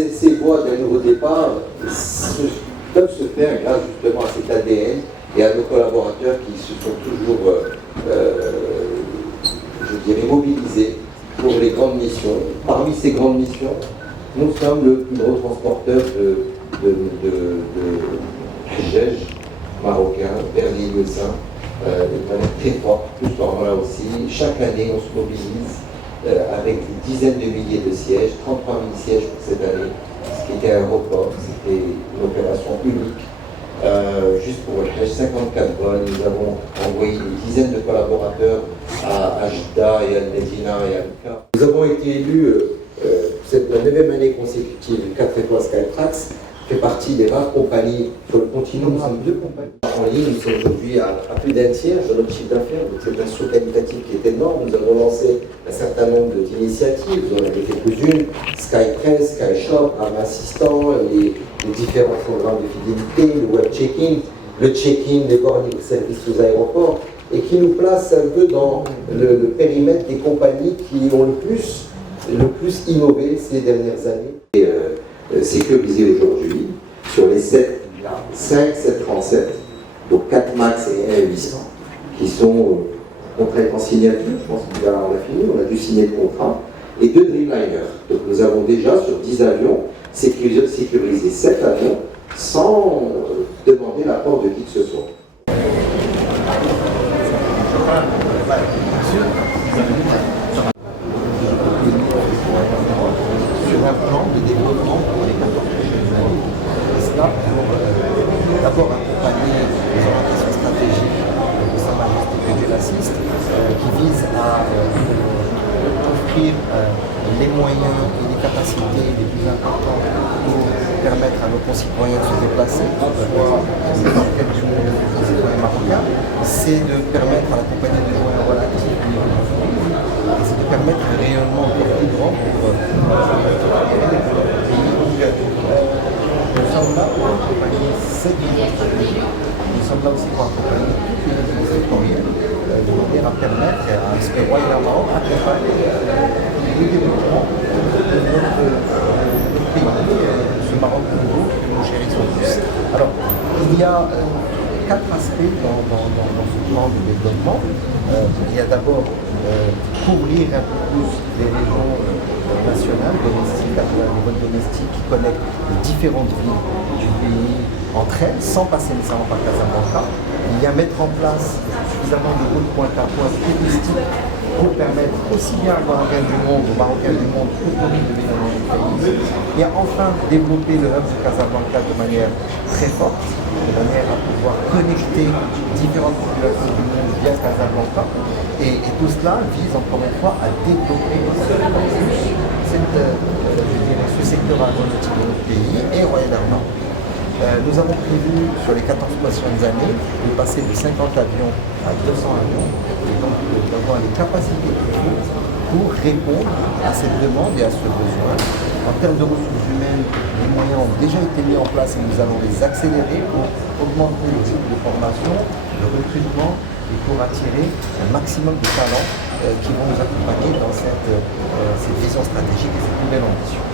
ces voies d'un nouveau départ peuvent se faire grâce justement à cet ADN et à nos collaborateurs qui se sont toujours, je dirais, mobilisés pour les grandes missions. Parmi ces grandes missions, nous sommes le plus gros transporteur de Hajjaj marocain vers l'île Saint, de manière très forte. Nous sommes là aussi. Chaque année, on se mobilise avec des dizaines de milliers de sièges, 33 000 sièges pour cette année, ce qui était un record, c'était une opération unique. Juste pour le Hajj, 54 vols, nous avons envoyé des dizaines de collaborateurs à Jeddah et à Medina et à Mecca. Nous avons été élus, c'est la 9e année consécutive, 4 étoiles Skytrax fait partie des rares compagnies sur le continent. Nous sommes 2 compagnies en ligne, nous sommes aujourd'hui à plus d'un tiers de notre chiffre d'affaires, donc c'est un saut qualitatif qui est énorme. Nous avons lancé un certain nombre d'initiatives, vous en avez quelques-unes, SkyPress, SkyShop, Am Assistant, les différents programmes de fidélité, le web check-in, le check-in des boarding services aux aéroports, et qui nous place un peu dans le périmètre des compagnies qui ont le plus innové ces dernières années. Et, sécurisé aujourd'hui sur les 5 737, donc 4 MAX et 1 800, qui sont contrats en signature, je pense qu'on a fini, on a dû signer le contrat, et 2 Dreamliners. Donc nous avons déjà sur 10 avions sécurisé 7 avions sans demander l'apport de qui que ce soit. Sur un plan de développement pour les 14 prochaines années. Et cela pour d'abord accompagner les orientations stratégiques de Sa Majesté Dieu l'assiste, qui vise à offrir les moyens et les capacités les plus importantes pour permettre à nos concitoyens de se déplacer, que ce soit les Marocains du monde ou les concitoyens marocains. C'est de permettre à la compagnie de jouer un rôle actif au niveau du monde, et c'est de permettre un rayonnement encore plus grand pour nous sommes là pour accompagner cette vision stratégique. Nous sommes là aussi pour accompagner toutes les visions sectorielles de manière à permettre à ce que Royal Air Maroc accompagne le développement de notre pays, ce Maroc nouveau que nous chérissons tous. Alors, il y a 4 aspects dans ce plan de développement. Il y a d'abord couvrir un peu plus les régions nationales, domestiques, à travers les vols domestiques qui connectent les différentes villes du pays entre elles, sans passer nécessairement par Casablanca. Il y a mettre en place suffisamment de routes point à point touristiques pour permettre aussi bien aux Marocains du monde, aux touristes de venir dans le pays. Et enfin développer le hub de Casablanca de manière très forte, de manière à pouvoir connecter différentes populations du monde via Casablanca. Et tout cela vise encore une fois à développer ce secteur aéronautique de notre pays et Royal Air Maroc. Nous avons prévu sur les 14 prochaines années de passer de 50 avions à 200 avions et donc d'avoir les capacités qu'il faut pour répondre à cette demande et à ce besoin. En termes de ressources humaines, les moyens ont déjà été mis en place et nous allons les accélérer pour augmenter le cycle de formation, le recrutement et pour attirer un maximum de talents qui vont nous accompagner dans cette vision stratégique et cette nouvelle ambition.